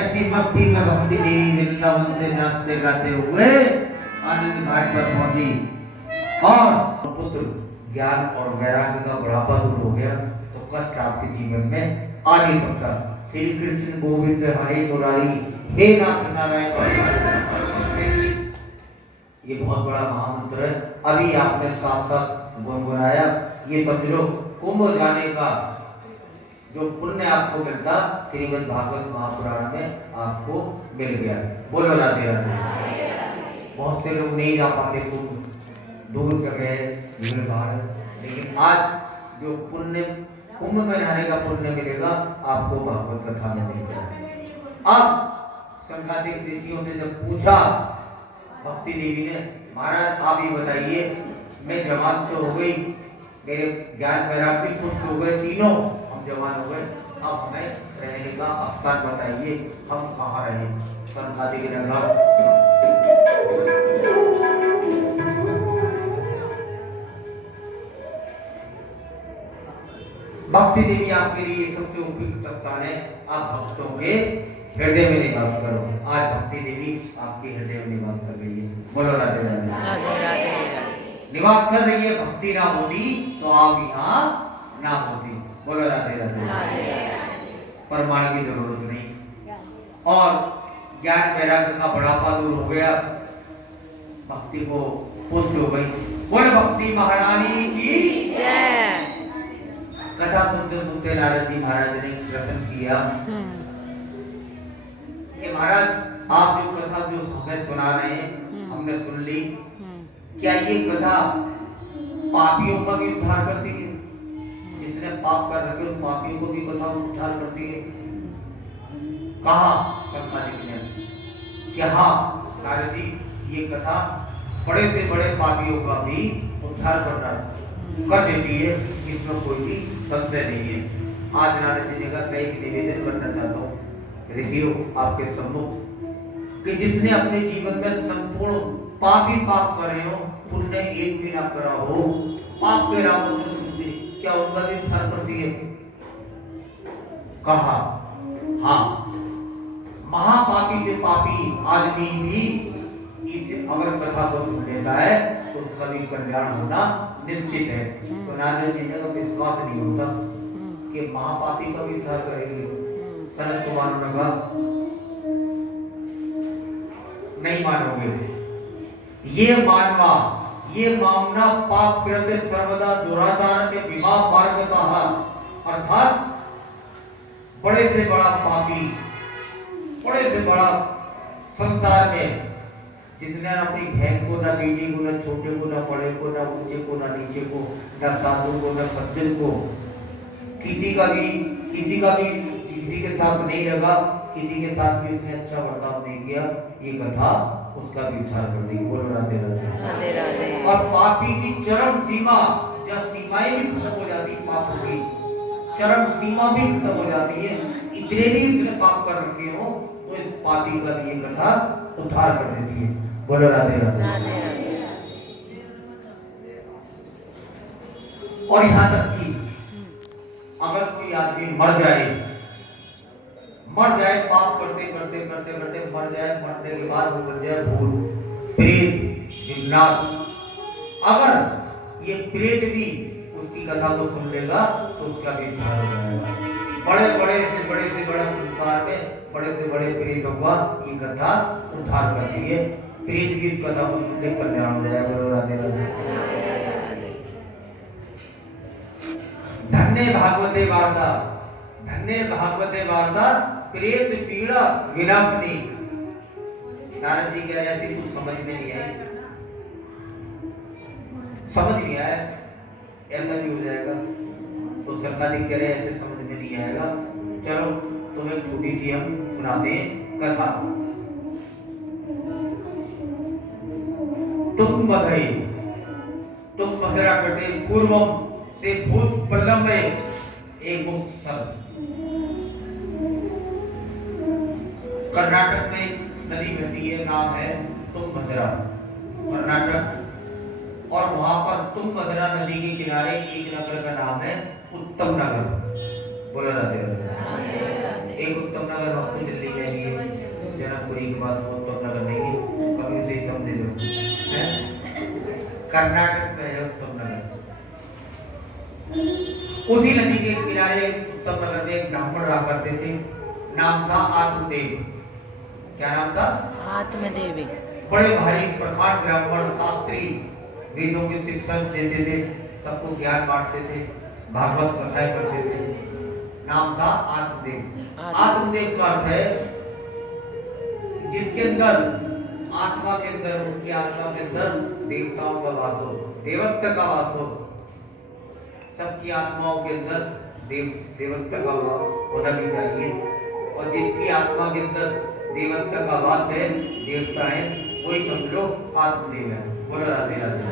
ऐसी मस्ती में भक्ति देवी वृंदावन से नाचते गाते हुए आनंद घाट पर पहुंची और पुत्र ज्ञान और वैराग्य का बुढ़ापा दूर हो गया तो कष्ट आपके जीवन में आ नहीं सकता। श्री कृष्ण गोविंद हरे मुरारी हे नाथ नारायण, ये बहुत बड़ा महामंत्र है। अभी आपने साथ साथ गुनगुनाया, ये समझ लो कुंभ जाने का जो पुण्य आपको मिलता श्रीमद् भागवत महापुराण में आपको मिल गया। बोलो राधे राधे। बहुत से लोग नहीं जा पाते, कुंभ दूर जगह भीड़ भाड़, लेकिन आज जो पुण्य कुंभ में रहने का पुण्य मिलेगा आपको भागवत कथा में मिलेगा। अब संकादिक ऋषियों से जब पूछा भक्ति देवी ने, महाराज आप ही बताइए, मैं जवान तो हो गई, मेरे ज्ञान वैराग्य पुष्ट हो गए, तीनों हम जवान हो गए, अब हमें रहने का स्थान बताइए, हम कहाँ रहे। संकादिक ने कहा भक्ति देवी आपके लिए सबसे उपयुक्त स्थान है, आप भक्तों के हृदय में निवास करो। आज भक्ति देवी आपके हृदय में निवास कर रही है। बोलो राधे राधे। निवास कर रही है, भक्ति ना होती तो आप यहाँ ना होती। बोलो राधे राधे। परमाण की जरूरत नहीं और ज्ञान वैराग्य का बुढ़ापा दूर हो गया, भक्ति को पुष्ट हो गई। बोल भक्ति महारानी की जय। कथा सुनते सुनते नारद जी महाराज ने प्रश्न किया कि महाराज आप जो कथा जो हमें सुना रहे हैं हमने सुन ली, क्या ये कथा पापियों का भी उद्धार करती है? जिसने पाप कर रखे उन पापियों को भी कथा उद्धार करती है? कहा संकादिक ने कि हाँ नारद जी ये कथा बड़े से बड़े पापियों का भी उद्धार कर देती है, इसमें कोई भी संशय नहीं है। आज नारद जी ने कहा मैं एक निवेदन करना चाहता हूँ ऋषियों आपके सम्मुख कि जिसने अपने जीवन में संपूर्ण पाप ही पाप करे हो, पुण्य एक भी ना करा हो, पाप के रावों से तुझे क्या उनका भी उद्धार करती है? कहा हाँ, महापापी से पापी आदमी भी इस अगर कथा को सुन लेता है तो उसका भी कल्याण होना निश्चित है। तो नारद जी ने तो विश्वास नहीं होता कि महापापी का भी उद्धार करेंगे। सनत कुमार ने कहा नहीं मानोगे, ये मानवा ये मामना पाप कृत्य सर्वदा दुराचार के विवाह मार्गतः, अर्थात बड़े से बड़ा पापी, बड़े से बड़ा संसार में जिसने अपनी बहन को, ना बेटी को, ना छोटे को, ना बड़े को, ना ऊंचे को, ना नीचे को, ना साधु को, ना सज्जन को, किसी के साथ नहीं लगा, किसी के साथ भी उसने अच्छा बर्ताव नहीं किया, ये कथा उसका भी उद्धार कर देगी। बोलो राधे राधे। और पापी की चरम सीमा, जब सीमाएं भी खत्म हो जाती है, पापों की चरम सीमा भी खत्म हो जाती है, इतने भी इसने पाप कर रखे हो तो इस पापी का भी ये कथा उद्धार कर देती है। बोलो राधे राधे। और यहाँ तक कि अगर कोई आदमी मर जाए पाप करते करते करते करते मर जाए, मरने के बाद वो बन जाए भूत प्रेत जिन्नात, अगर ये प्रेत भी उसकी कथा को सुन लेगा तो उसका भी उद्धार हो जाएगा। बड़े से बड़ा संसार में बड़े से बड़े प्रेतों का ये कथा उद्धार करती है। प्रेत भी इस कथा को सुनने कल्याण हो जाएगा। बोलो राधे राधे। धन्य भागवते वार्ता, धन्य भागवते वार्ता, प्रेत पीड़ा विनाशनी। नारद जी कह रहे ऐसी कुछ समझ में नहीं आई, समझ नहीं आया, ऐसा भी हो जाएगा। तो सरकारी कह रहे ऐसे समझ में नहीं आएगा, चलो तुम्हें छोटी सी हम सुनाते हैं कथा। तुम मधुरे, तुम मधुरा कटे पूर्वम से भूत पल्लम में एक मुक्त शब्द। कर्नाटक में नदी बहती है, नाम है तुंगभद्रा, कर्नाटक। और वहां पर तुंगभद्रा नदी के किनारे एक नगर का नाम है उत्तम नगर। बोला राधे राधे। एक उत्तम नगर आपको दिल्ली में भी है, जनकपुरी के पास उत्तम नगर नहीं है, कभी उसे समझ लो, कर्नाटक में है उत्तम नगर। उसी नदी के किनारे उत्तम नगर में एक ब्राह्मण रहा करते थे, नाम था आत्मदेव। क्या नाम था? आत्मदेव। बड़े भारी प्रखर ब्राह्मण, शास्त्री, वेदों की शिक्षा देते थे, सबको ज्ञान बांटते थे, भागवत कथाएं करते थे। नाम था आत्मदेव। आत्मदेव का अर्थ है जिसके अंदर आत्मा के अंदर, उनकी आत्मा के अंदर देवताओं का वास हो, देवत्व का वास हो। सबकी आत्माओं के अंदर देवत्व का वास होना भी चाहिए, और जिनकी आत्मा के अंदर देवत्व का वास है, देवता है, वही समझ लो आत्मदेव है। बोलो राधे राधे।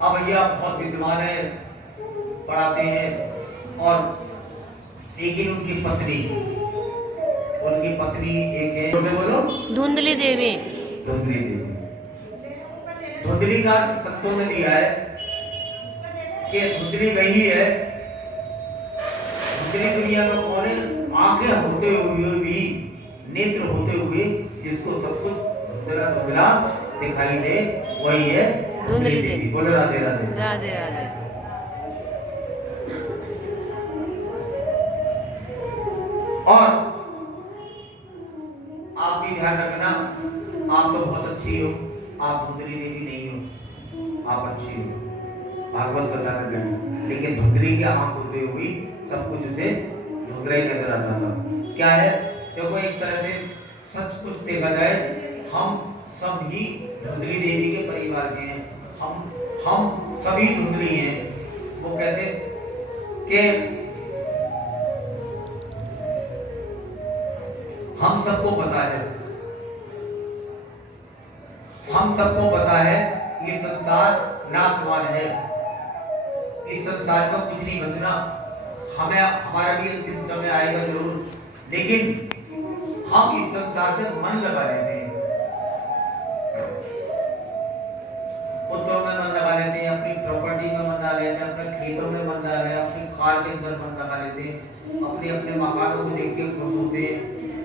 अब भैया बहुत विद्वान है, पढ़ाते हैं, और लेकिन उनकी पत्नी एक है, बोलो धुंधली देवी। धुंधली देवी, धुंधली का संतों ने दिया है कि धुंधली वही है, धुंधली दुनिया में कौन है? आंखें होते हुए भी, नेत्र होते हुए जिसको सब कुछ धुंधला धुंधला दिखाई दे, वही है धुंधली देवी। बोलो राधे राधे। राधे राधे। और आप भी ध्यान रखना, आप तो बहुत अच्छी हो, आप धुंधली देवी नहीं हो, आप अच्छी हो, भागवत कथा में गए, लेकिन धुंधली की आंख होते हुए सब कुछ उसे धुंधला ही नजर आता था। क्या है? देखो एक तरह से सच कुछ देखा जाए, हम सब ही धुंधली देवी के परिवार के हैं, हम सभी धुंधली हैं। वो कैसे कि हम सबको पता है, हम सबको पता है ये संसार नाशवान है, इस संसार में कुछ नहीं बचना, हमें हमारा भी एक दिन समय आएगा जरूर, लेकिन हम इस संसार से मन लगा लेते हैं, पुत्रों में मन लगा लेते हैं, अपनी प्रॉपर्टी में मन लगा लेते हैं, अपने खेतों में मन लगा लेते हैं, अपनी कार के अंदर मन लगा लेते हैं, अपने अपने मकानों को देख के खुश होते हैं,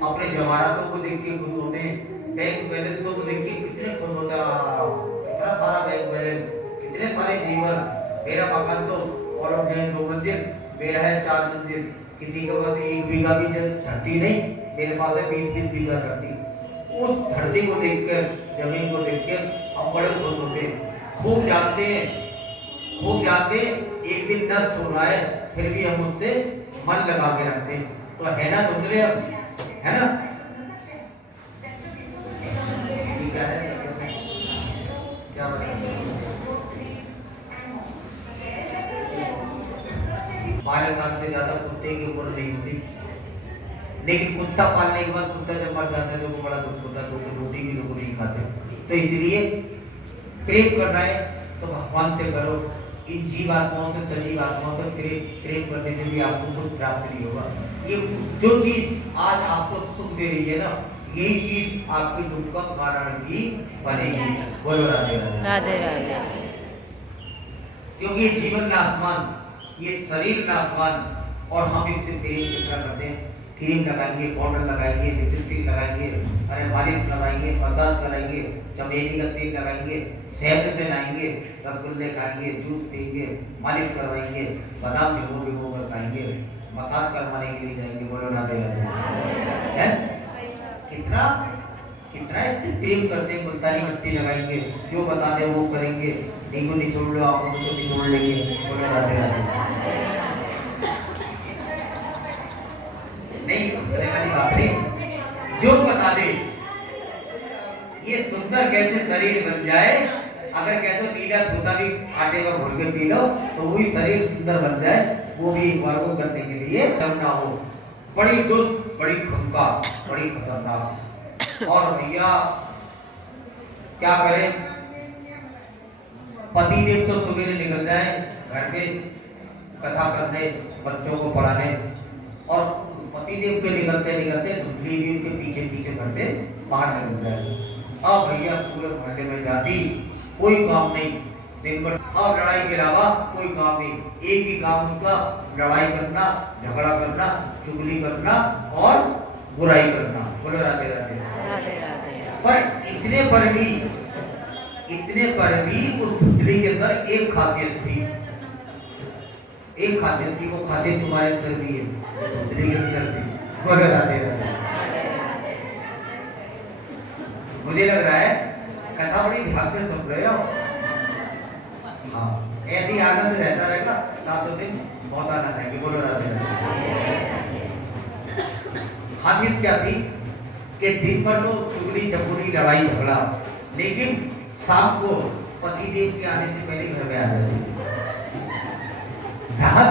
अपने जवाहरातों को देख के खुश होते हैं, बैंक बैलेंसों को देख के कितने खुश होते हैं, कितना सारा बैंक बैलेंस, कितने सारे जीवन, मेरा मकान तो और 2 मंजिल, मेरा है 4 मंजिल, किसी के पास 1 बीघा भी धरती नहीं, मेरे पास है 20-20 बीघा धरती। उस धरती को देखकर, जमीन को देखकर हम बड़े खुश होते हैं, खूब जानते हैं एक दिन नष्ट हो रहा है, फिर भी हम उससे मन लगा के रखते हैं। तो है ना धुंधले, है ना? क्या है, क्या बताएं? 12 साल से ज्यादा कुत्ते की उम्र नहीं होती, लेकिन कुत्ता पालने के बाद कुत्ता जब मर जाता है तो वो बड़ा दुख होता है, तो रोटी भी लोग नहीं खाते। तो इसलिए प्रेम करना है तो भगवान से करो, इन जीव आत्माओं से, सजीव आत्माओं से प्रेम करने से भी आपको कुछ प्राप्त नहीं होगा। ये जो चीज आज आपको सुख दे रही है ना, यही चीज आपके दुख का कारण भी बनेगी। बोलो राधे राधे। राधे राधे। क्योंकि जीवन नाशवान, ये शरीर नाशवान, और हम इससे प्रेम कितना करते हैं, क्रीम लगाएंगे, पाउडर लगाएंगे, लिपस्टिक लगाएंगे, अरे मालिश लगाएंगे, मसाज कराएंगे, चमेली का तेल लगाएंगे, शहद से नहाएंगे, रसगुल्ले खाएंगे, जूस पिएंगे, मालिश करवाएंगे, बादाम भिगो कर खाएंगे, मसाज करवाने के लिए जाएंगे। बोलो राधे राधे। है कितना इससे प्रेम करते हैं, मुल्तानी मिट्टी लगाएंगे, जो बता दे वो करेंगे, नींबू निचोड़ लो, आप उनको निचोड़ लेंगे। बोलो राधे राधे। नहीं अंतरे वाली बात नहीं, जो बता दे ये सुंदर कैसे शरीर बन जाए। अगर कह दो नीला छोटा भी आटे में घोल के पी लो तो वही शरीर सुंदर बन जाए, वो भी एक बार को करने के लिए दम ना हो। बड़ी दुष्ट, बड़ी खंका, बड़ी खतरनाक। और भैया क्या करें, पति देव तो सुबह निकल जाए घर पे कथा करने, बच्चों को पढ़ाने, और पति देव के निकलते निकलते धुंधली भी उनके पीछे पीछे करते बाहर निकल जाए। अब भैया पूरे मोहल्ले में जाती, कोई काम नहीं, दिन भर अब लड़ाई के अलावा कोई काम नहीं, एक ही काम उसका लड़ाई करना, झगड़ा करना, चुगली करना और बुराई करना। बोलो राधे राधे राधे राधे। पर इतने पर भी उस धुंधली के अंदर एक खासियत थी, एक खासियत थी, वो खासियत तुम्हारे अंदर भी है, धुंधली के अंदर थी। बोलो राधे राधे। मुझे लग रहा है कथा बड़ी ध्यान से सुन रहे हो। हाँ, ऐसी आनंद रहता रहेगा सातों दिन, बहुत आनंद है। बोलो राधे राधे। खासियत क्या थी कि दिन भर तो चुगली चपुली लड़ाई झगड़ा, लेकिन शाम को पति देव के आने से पहले घर में आ जाती, नहा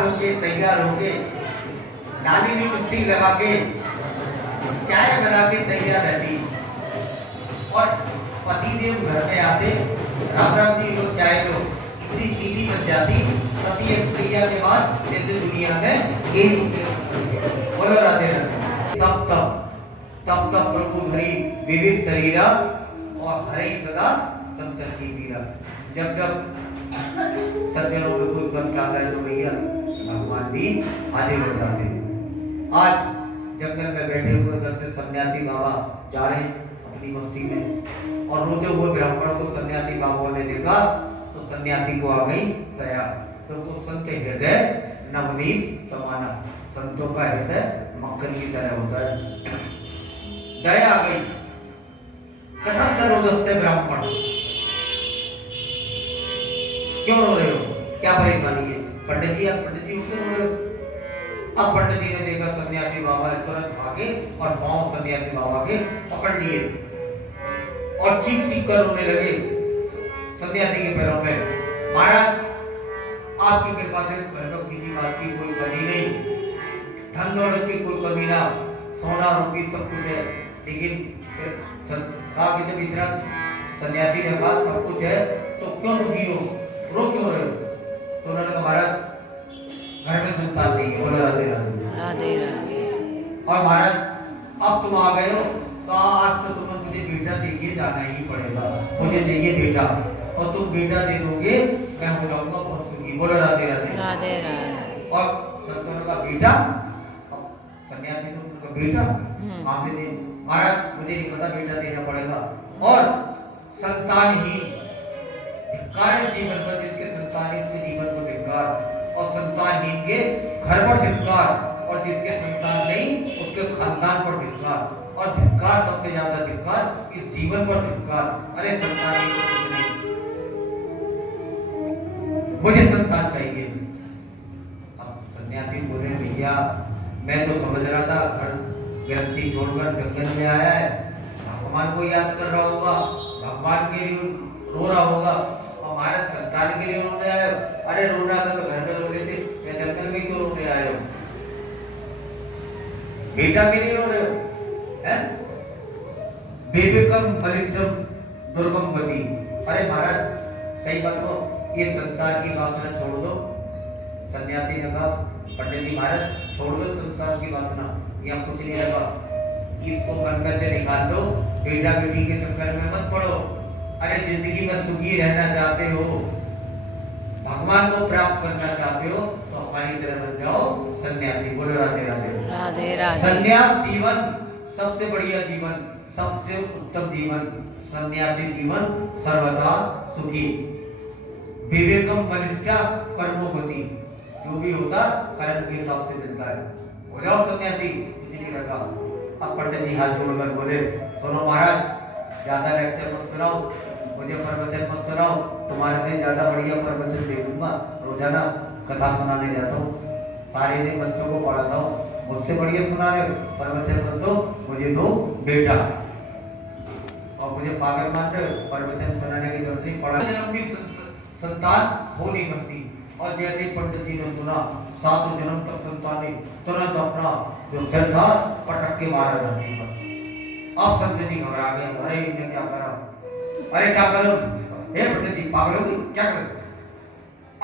धो के तैयार होके, नाली में मिट्टी लगा के, चाय बना के तैयार रहती, और पति देव घर में आते, राम राम जी लोग चाय लो, इतनी चीनी बन जाती, सती क्रिया के बाद जैसे दुनिया में एक। बोलो राधे राधे। तब प्रभु धरी विविध शरीरा और हरे सदा संतन की पीरा। जब सज्जनों में कोई कष्ट आता है तो भैया भगवान भी हाजिर हो जाते हैं। आज जंगल में बैठे हुए उधर से सन्यासी बाबा जा रहे हैं अपनी मस्ती में, और रोते हुए ब्राह्मणों को सन्यासी बाबा ने देखा तो सन्यासी को आ गई दया। तो वो संत हृदय नवनीत समाना, संतों का हृदय मक्खन की तरह होता है। दया आ गई। कथम सरोदस्ते ब्राह्मण, क्यों रो रहे हो, क्या परेशानी है? पंडित जी, आप पंडित जी क्यों रो रहे हो? अब पंडित जी ने देखा सन्यासी बाबा तुरंत भागे और पांव सन्यासी बाबा के पकड़ लिए और चीख कर रोने लगे सन्यासी के पैरों में। महाराज, आपकी कृपा से घर में किसी बात की कोई कमी नहीं, धन दौलत की कोई कमी ना, सोना रूपी सब कुछ है, लेकिन कहा कि जब इतना सन्यासी ने कहा सब कुछ है तो क्यों दुखी हो, रो क्यों रहे हो? तो उन्होंने कहा महाराज घर में संतान नहीं है। बोलो राधे राधे राधे राधे। और महाराज अब तुम आ गए हो तो आज तो तुम्हें मुझे बेटा देके जाना ही पड़ेगा, मुझे चाहिए बेटा, और तुम बेटा दे दोगे मैं हो जाऊंगा बहुत सुखी। बोलो राधे राधे राधे राधे। और संतों ने कहा बेटा, सन्यासी तो उनका बेटा कहां से दे? महाराज मुझे नहीं पता, बेटा देना पड़ेगा। और संतान ही धिक्कार जीवन पर, जिसके संतान है उसके जीवन को धिक्कार, और संतानहीन के घर पर धिक्कार, और जिसके संतान नहीं उसके खानदान पर धिक्कार, और धिक्कार सबसे ज्यादा धिक्कार इस जीवन पर धिक्कार। अरे संतानहीन को कुछ नहीं, मुझे संतान चाहिए। अब सन्यासी बोले भैया मैं तो समझ रहा था घर गृहस्थी छोड़कर जंगल में आया है, भगवान को याद कर रहा होगा, भगवान के लिए रो रहा होगा, हमारे संतान के लिए रोने आए हो। अरे रोना था तो घर में रो लेते, मैं जंगल में क्यों रोने आए हो? बेटा के लिए रो रहे हो? विवेकम बलिष्ठम दुर्गम गति। अरे महाराज सही बात हो, ये संसार की वासना छोड़ दो। सन्यासी ने कहा पंडित जी महाराज छोड़ दो संसार की वासना, यहाँ कुछ नहीं लगा, इसको मन में से निकाल दो, बेटा बेटी के चक्कर में मत पड़ो। अरे जिंदगी में सुखी रहना चाहते हो, भगवान को प्राप्त करना चाहते हो तो हमारी तरह बन जाओ सन्यासी। बोलो राधे राधे राधे राधे। सन्यास जीवन सबसे बढ़िया जीवन, सबसे उत्तम जीवन, सन्यासी जीवन सर्वदा सुखी। विवेकम बलिष्ठा कर्मोगति, जो भी होता कर्म के हिसाब से मिलता है। हो जाओ सन्यासी, कुछ नहीं रखा। अब पंडित जी हाथ जोड़कर बोले सुनो महाराज, ज्यादा लेक्चर मत सुनाओ, मुझे प्रवचन मत सुनाओ, तुम्हारे से ज्यादा बढ़िया प्रवचन दे दूंगा। रोजाना कथा सुनाने जाता हूँ, सारे दिन बच्चों को पढ़ाता हूँ, मुझसे बढ़िया सुना रहे हो। प्रवचन मत दो, मुझे दो बेटा। और मुझे पागल मान रहे हो, प्रवचन सुनाने की जरूरत नहीं। पढ़ा जन्म की संतान हो नहीं सकती। और जैसे पंडित जी ने सुना 7 जन्म तक संतान है, तुरंत अपना जो सिर था पटक के मारा धरती पर। अब संत जी घबरा गए, अरे इन्हें क्या करा, अरे क्या करो, हे पंडित जी पागल हो गई, क्या करो,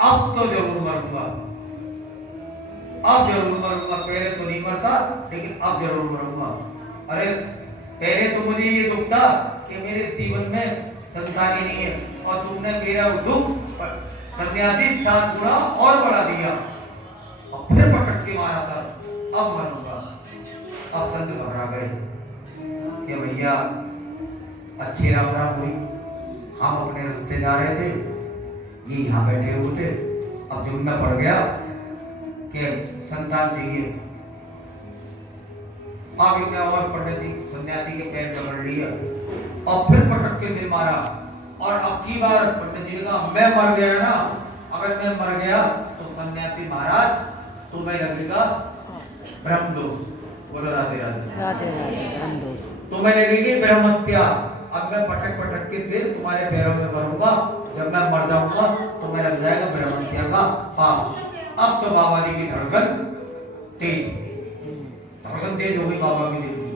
अब तो जरूर मरूंगा, अब जरूर मरूंगा, पहले तो नहीं मरता लेकिन अब जरूर मरूंगा। अरे पहले तो मुझे ये दुख था कि मेरे जीवन में संतान ही नहीं है, और तुमने मेरा दुख सन्यासी 7 गुना और बढ़ा दिया, और फिर पटक के मारा था, अब मरूंगा। अब संत घबरा गए कि भैया अच्छी राम राम हुई, हम अपने रिश्तेदार थे, ये यहाँ बैठे हुए थे, अब जुम्मा पड़ गया कि संतान चाहिए। अब इन्हें और पंडित जी सन्यासी के पैर पकड़ लिया और फिर पटक के सिर मारा। और अब की बार पंडित जी ने कहा मैं मर गया ना, अगर मैं मर गया तो सन्यासी महाराज तुम्हें लगेगा ब्रह्मदोष। बोलो राधे राधे राधे राधे ब्रह्मदोष। तुम्हें लगेगी ब्रह्म हत्या। अब मैं पटक पटक के सिर तुम्हारे पैरों में भरूंगा, जब मैं मर जाऊंगा तो मैं लग जाएगा ब्रह्म हत्या का पाप। अब तो बाबा जी की धड़कन तेज, धड़कन तेज हो गई बाबा की दिल की।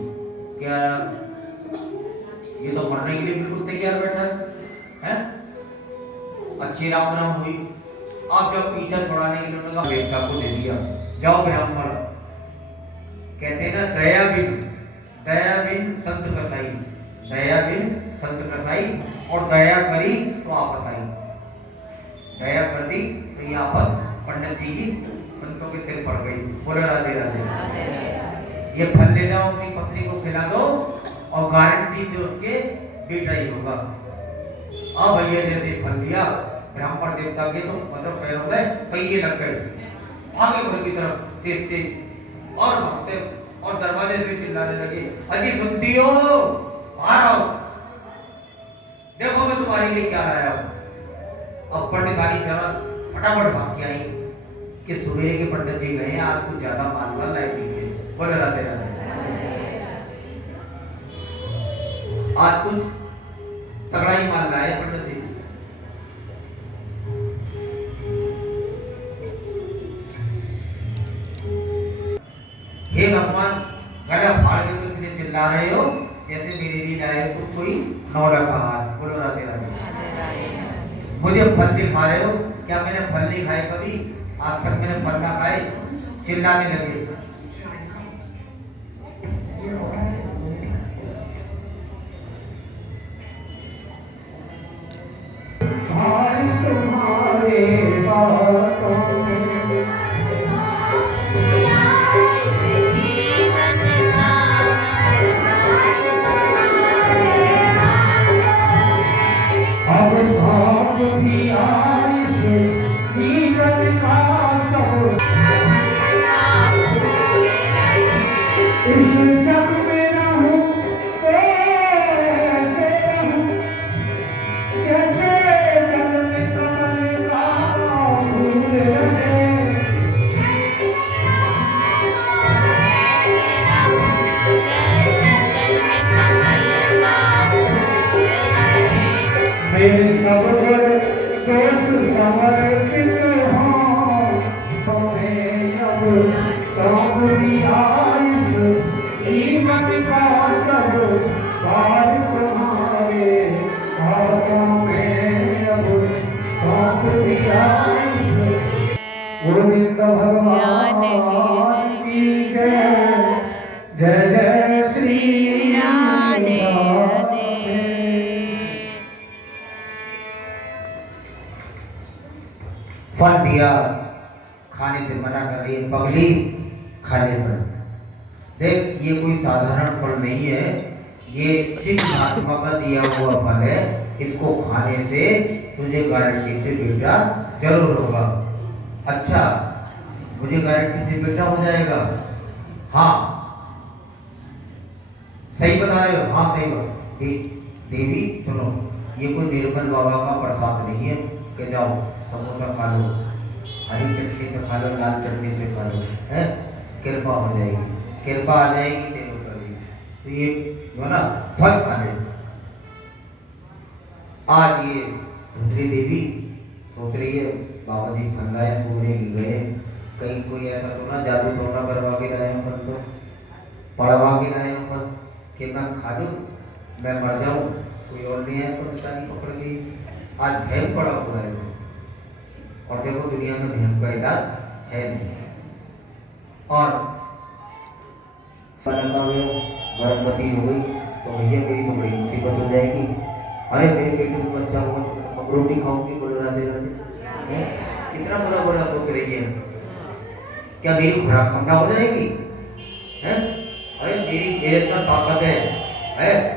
क्या ये तो मरने के लिए बिल्कुल तैयार बैठा है? अच्छी राम राम हुई। अब जब पीछा छुड़ाने के लिए उन्होंने बेटा को दे दिया, जाओ ब्राह्मण। कहते हैं ना दया बिन संत कसाई, दया बिन संत कसाई, और दया करी तो आफत आई। दया कर दी तो ये आफत पंडित जी की संतों के सिर पड़ गई। बोलो राधे राधे। ये फल ले जाओ, अपनी पत्नी को खिला दो, और गारंटी से उसके बेटा ही होगा। अब भैया जैसे फल दिया, ब्राह्मण देवता के तो मतलब पैरों में पहिए लग गए, आगे घर की तरफ तेज तेज और भागते, और दरवाजे से चिल्लाने लगे, अजी सुनती हो, बाहर आओ, देखो मैं तुम्हारे लिए क्या लाया हूं। अब पंडितानी जरा फटाफट भाग के आई कि सवेरे के पंडित जी गए, आज कुछ ज्यादा माल लाई दीजिए। बोले राधे राधे। आज कुछ तगड़ा ही माल लाए पंडित जी। हे भगवान, गला फाड़ के तो इतने चिल्ला रहे हो जैसे मेरे लिए लाए हो तो कोई 9 लाख हार। बोलो राधे राधे। मुझे फल दिखा रहे हो, क्या मैंने फल नहीं खाए कभी? आज तक मैंने फल ना खाए। चिल्लाने लगे। गोविंद भगवान की जय, जय जय श्री राधे राधे। फल दिया, खाने से मना कर रही है पगली, खाने पर। देख ये कोई साधारण फल नहीं है, ये शिव महात्मा का दिया हुआ फल है। इसको खाने से तुझे गारंटी से बेटा जरूर होगा। अच्छा, मुझे गारंटी से बेटा हो जाएगा? हाँ सही बता रहे हो? हाँ सही बात। देवी सुनो, ये कोई निर्मल बाबा का प्रसाद नहीं है कि जाओ समोसा खा लो, हरी चटनी से खा लो, लाल चटनी से खा लो, है कृपा हो जाएगी, कृपा आ जाएगी तेरे ऊपर भी। तो ये जो ना फल खा ले। आज ये धुंधली देवी सोच रही है बाबा जी फल लाए, सोने की गए, कहीं कोई ऐसा तो ना जादू टोना करवा के लाए फल को, पड़वा के लाए फल कि मैं खा लूँ मैं मर जाऊँ, कोई और नहीं है पर पता नहीं पकड़ गई। आज भैम पड़ा हुआ है और देखो दुनिया में भैम का इलाज है नहीं। और गर्भवती हो गई तो भैया मेरी तो बड़ी मुसीबत हो जाएगी, अरे मेरे पेट में बच्चा होगा तो सब रोटी खाऊंगी, बोलो राधे राधे। कितना बुरा बुरा सोच रही है, क्या मेरी खुराक कम ना हो जाएगी है? अरे मेरे अंदर ताकत है,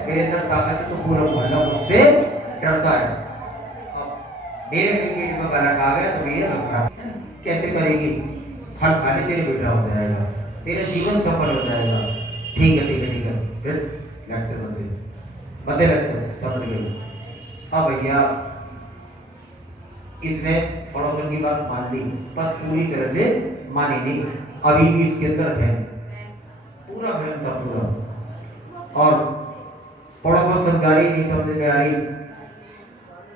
मेरे अंदर ताकत है तो पूरा मोहल्ला मुझसे डरता है। अब मेरे पेट में गलत आ गया तो मेरे खराब कैसे करेगी? फल खाने तेरे बेटा हो जाएगा, तेरा जीवन सफल हो जाएगा। ठीक है ठीक है ठीक है, फिर लेक्चर बंदे लेक्चर समझ गए। हाँ भैया इसने पड़ोसन की बात मान ली पर पूरी तरह से मानी नहीं, अभी भी इसके अंदर है पूरा भयंकर था पूरा। और पड़ोसन सरकारी नहीं समझ में आ रही,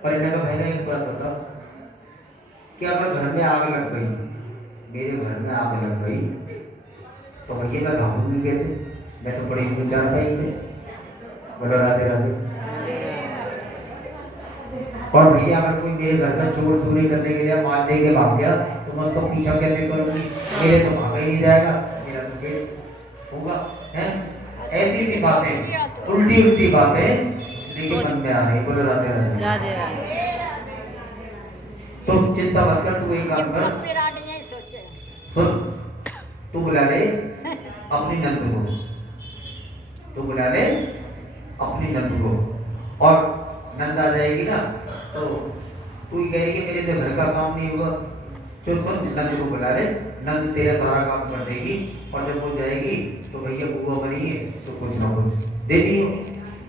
पर इन्हें का बहना एक बात बता कि अगर घर में आग लग गई, मेरे घर में आग लग गई तो भैया मैं भागूंगी कैसे? मैं तो बड़ी विचार पाई थे, बोलो राधे राधे। और भैया अगर कोई मेरे घर में चोर चोरी करने के लिए मार दे के भाग गया तो मैं उसका पीछा कैसे करूंगी? मेरे तो भागा ही नहीं जाएगा, मेरा तो पेट होगा है। ऐसी सी बातें उल्टी उल्टी बातें लेकिन मन में आ रही, बोलो राधे राधे राधे राधे। तो चिंता मत कर, तू एक काम कर, सुन तू बुला ले अपनी नंद को, तू बुला ले अपनी नंद को, और नंद आ जाएगी ना तो तू ये कहेगी मेरे से घर का काम नहीं होगा, चल सुन नंद को बुला ले, नंद तेरा सारा काम कर देगी। और जब वो जाएगी तो भैया बुआ बनी है तो कुछ ना कुछ दे दियो,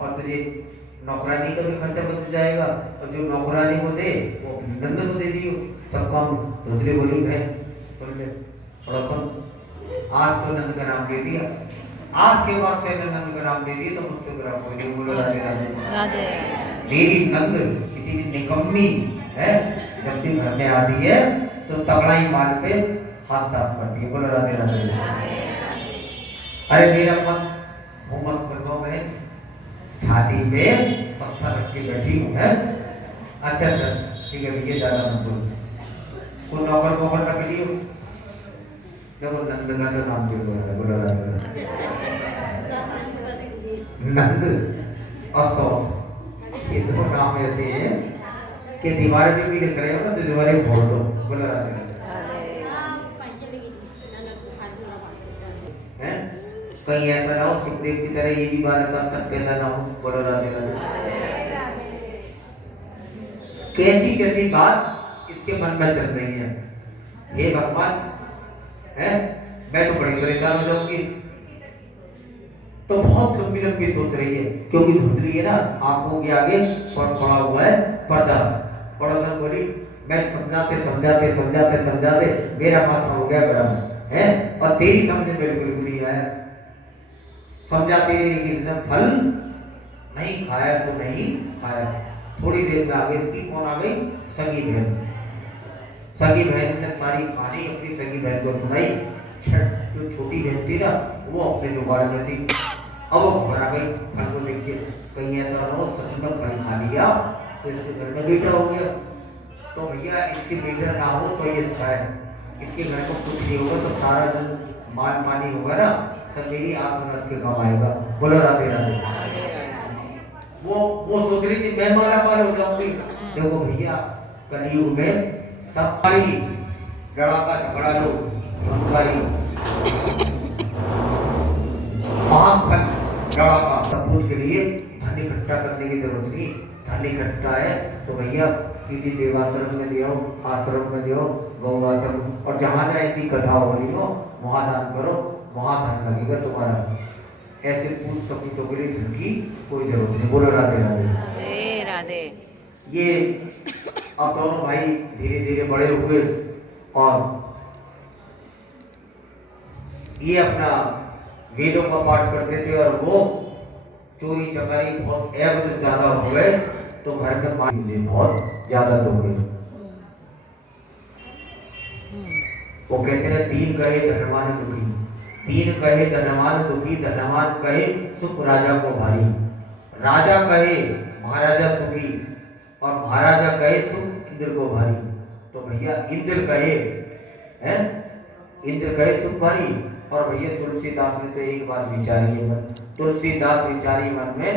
और तुझे नौकरानी का भी खर्चा बच जाएगा, और जो नौकरानी को दे वो अपनी नंद को दे दियो, सब काम। धुंधली बोली बहन सुन ले थोड़ा सुन, आज तो नंद का नाम दे दिया, आज के बाद तेरे नंद का नाम दे दिया तो मुझसे बुरा कोई नहीं, बोलो राधे राधे राधे। मेरी नंद इतनी निकम्मी है, जब भी घर में आती है तो तगड़ा ही माल पे हाथ साफ करती है, बोलो राधे राधे। अरे मेरा मन घूमत करवाओ बहन, छाती पे पत्थर रख के बैठी हूँ है। अच्छा अच्छा ठीक है भैया ज्यादा मत बोलो, कोई नौकर वोकर रख लियो, देखो नंद का तो नाम क्यों बोल रहा है, बोलो राधे राधे। नंद और सौंफ ये दो नाम ऐसे हैं कि दीवार पे भी लिख रहे हो ना तो दीवारें फोड़ दो, बोलो राधे राधे। हैं कहीं ऐसा ना हो सुखदेव की तरह ये भी 12 साल तक पैदा ना हो, बोलो राधे राधे। कैसी कैसी बात इसके मन में चल रही है, हे भगवान है मैं तो बड़ी परेशान हो जाऊंगी। तो बहुत लंबी लंबी सोच रही है क्योंकि धुंधली है ना, आंखों के आगे पड़ा हुआ है पर्दा। पड़ोसन बोली मैं समझाते समझाते समझाते समझाते मेरा माथा हो गया गर्म है, और तेरी समझ में बिल्कुल नहीं आया, समझाते रही लेकिन जब फल नहीं खाया तो नहीं खाया। थोड़ी देर में आगे इसकी कौन आ गई? सगी बहन। सगी बहन ने सारी कहानी अपनी सगी बहन को सुनाई। जो छोटी बहन थी ना वो अपने दोबारा में थी, अब वो घबरा गई फल को देख के, कहीं ऐसा ना हो सच में फल खा लिया तो इसके घर में बेटा हो गया। तो भैया इसके बेटा ना हो तो ये अच्छा है, इसके घर को कुछ नहीं होगा तो सारा जो माल पानी होगा ना सब मेरी आंख रख के कमाएगा, बोलो राधे राधे। वो सोच रही थी मैं माला माल हो जाऊंगी। देखो भैया कलयुग में सबकारी लड़ाका झगड़ा लो, सबकारी महाफल लड़ाका सबूत के लिए धन इकट्ठा करने की जरूरत नहीं। धन इकट्ठा है तो भैया किसी देवाश्रम में दियो, आश्रम में दियो, गौआश्रम, और जहाँ जहाँ ऐसी कथा हो रही हो वहाँ दान करो, वहाँ धन लगेगा तुम्हारा। ऐसे पूछ सबूतों के लिए धन की कोई जरूरत नहीं, बोलो राधे राधे। राधे। ये अब दोनों भाई धीरे धीरे बड़े हुए और ये अपना वेदों का पाठ करते थे और वो चोरी चकारी बहुत ऐब जब ज्यादा हो गए तो घर में मार मुझे बहुत ज्यादा दुख हुए। वो कहते हैं दीन कहे धनवान दुखी, दीन कहे धनवान दुखी, धनवान कहे सुख राजा को भारी, राजा कहे महाराजा सुखी और महाराजा कहे सुख इंद्र को भारी। तो भैया इंद्र कहे हैं, इंद्र कहे सुख भारी। और भैया तुलसीदास ने तो एक बात विचारी है मन, तुलसीदास विचारी मन में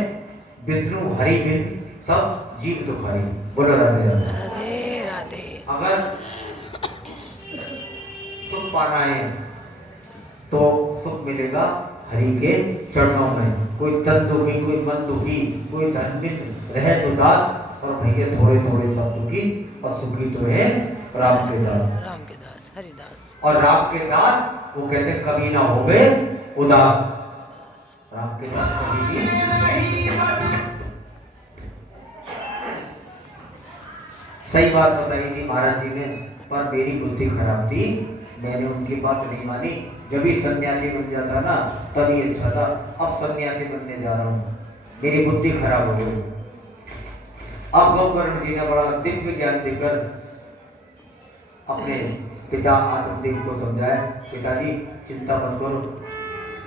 विष्णु हरि बिन सब जीव दुखारी। बोलो राधे राधे राधे। अगर सुख पाना है तो सुख मिलेगा हरि के चरणों में। कोई तन दुखी, कोई मन दुखी, कोई धनवित रहे तो दास, और भैया थोड़े थोड़े सब दुखी और सुखी तो है राम के दास। राम के दास हरिदास। और राम के दास वो कहते कभी ना होवे उदास। राम के दास कभी भी सही बात बताई थी महाराज जी ने, पर मेरी बुद्धि खराब थी, मैंने उनकी बात नहीं मानी। जब भी सन्यासी बन जाता ना तभी अच्छा था, अब सन्यासी बनने जा रहा हूँ, मेरी बुद्धि खराब हो गई। अब गोकर्ण जी ने बड़ा दिव्य ज्ञान देकर अपने पिता आत्मदेव को समझाया, पिताजी चिंता मत करो,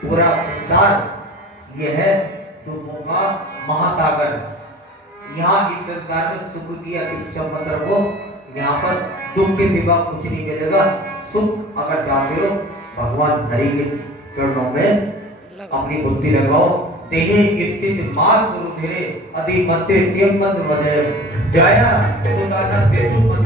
पूरा संसार ये है दुखों का महासागर, यहाँ इस संसार में सुख की अपेक्षा मत रखो, यहाँ पर दुख के सिवा कुछ नहीं मिलेगा। सुख अगर चाहते हो भगवान हरि के चरणों में अपनी बुद्धि लगाओ। देहे स्थित मार सुरुधिरे अधि मते त्यम मत वदे जाया सुदाना देसु मत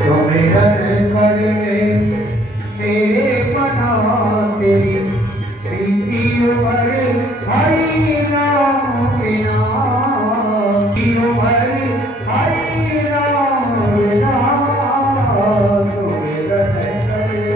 सुमिरन करे मेरे मना तेरी प्रीति भर हरि नाम बिना, भर हरि नाम बिना सुमिरन करे।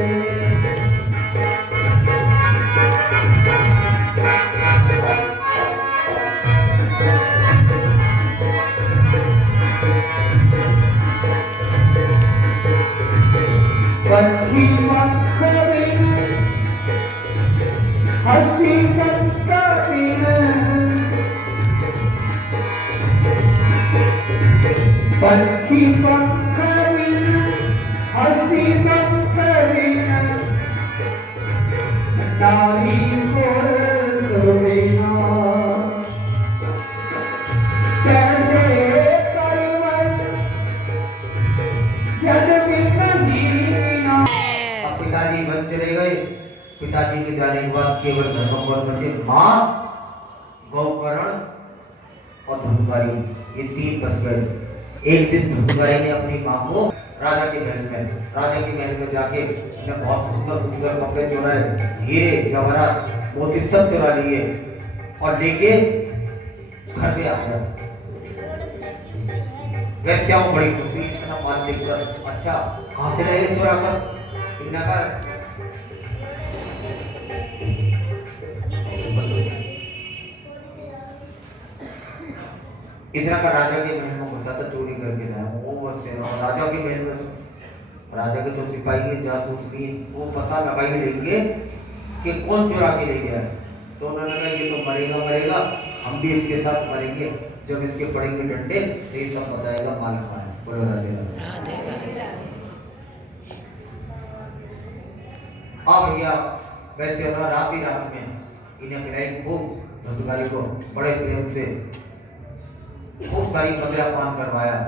पंछी मखबिन हस्ती कबिन, पंछी मखबिन हस्ती कबिन, नारी गुण सुबिना, कैसे कलवल जग बिन जीना। अब पिताजी बन चले गए, पिताजी के जाने के बाद केवल घर में कौन बचे, माँ, गोकर्ण और धुंधुकारी, ये तीन बच गए। एक दिन धुंधुकारी ने अपनी माँ को राजा के महल में जाके ने बहुत सुंदर सुंदर कपड़े चुराए, हीरे जवाहरात मोती सब चुरा लिए और लेके घर में आ गया। वैश्याओं बड़ी खुशी, इतना माल देखकर, अच्छा कहाँ से लाए चुरा कर, इन्हें का इस तरह का राजा के महल में घुसा था, चोरी करके लाया वो बस से राजा के महल में। राजा के तो सिपाही के जासूस भी वो पता लगा ही लेंगे कि कौन चुरा के ले गया। तो उन्होंने कहा ये तो मरेगा मरेगा, हम भी इसके साथ मरेंगे, जब इसके पड़ेंगे डंडे तो ये सब बताएगा माल कहाँ है। बोलो राधे राधे। हाँ भैया, वैसे रात ही रात में इन्हें मिलाई खूब, धुंधुकारी को बड़े प्रेम से खूब सारी मदिरा पान करवाया,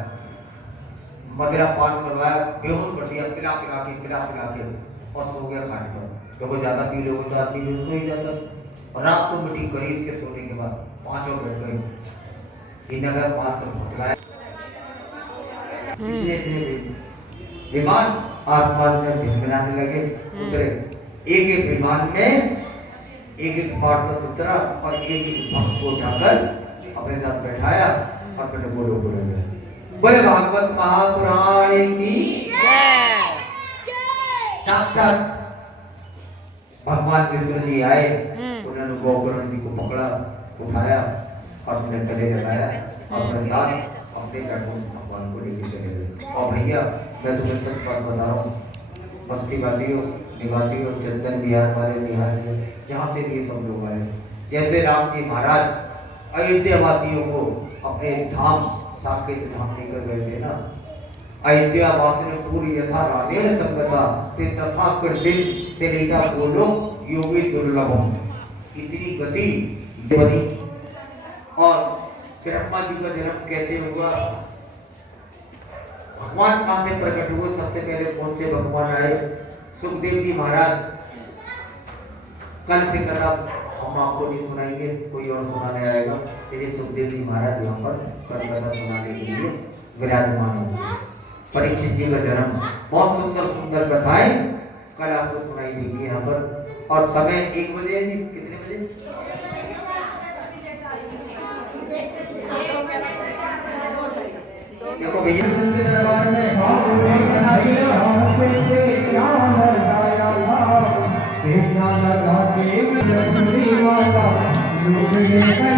बेहोश कर दिया, पिला पिला के और सो गया खाट पर। क्योंकि ज्यादा पी लोगे तो आदमी बेहोश हो ही जाता है। और रात को मीटिंग करी इसके सोने के बाद, पांचों बैठ गए, इन्हें अगर पांच तक भटकाया, विमान आसमान में भिनभिनाने लगे, उतरे। एक एक विमान में एक एक पार्षद उतरा और एक एक भक्त को उठाकर अपने साथ बैठाया और फिर बोले भागवत महापुराण की साक्षात भगवान कृष्ण जी आए, उन्होंने गोकर्ण जी को पकड़ा, उठाया और अपने गले लगाया और प्रसाद अपने कटोरे भगवान को लेके चले गए। और भैया मैं तुम्हें सच बात बता रहा हूँ, बस्ती वासियों, निवासियों, चंदन बिहार वाले, निहारियों, जहाँ से भी सब लोग आए, जैसे राम जी महाराज अयोध्या वासियों को अपने धाम साकेत धाम लेकर गए थे ना, अयोध्या वासी ने पूरी यथा रामेण संगता ते तथा कृतिम से लेता बोलो योगी दुर्लभम, इतनी गति बनी। और ब्रह्मा जी का जन्म कैसे हुआ, भगवान कहाँ से प्रकट हुए, सबसे पहले कौन से भगवान आए, सुखदेव जी महाराज। कल से कल हम आपको नहीं सुनाएंगे, कोई और सुनाने आएगा, इसलिए सुखदेव जी महाराज यहाँ पर कल कथा सुनाने के लिए विराजमान होंगे। परीक्षित जी का जन्म, बहुत सुंदर सुंदर कथाएं कल आपको सुनाई देंगी यहाँ पर। और समय 1 बजे है जी, कितने बजे? देखो भैया के दरबार में Krishna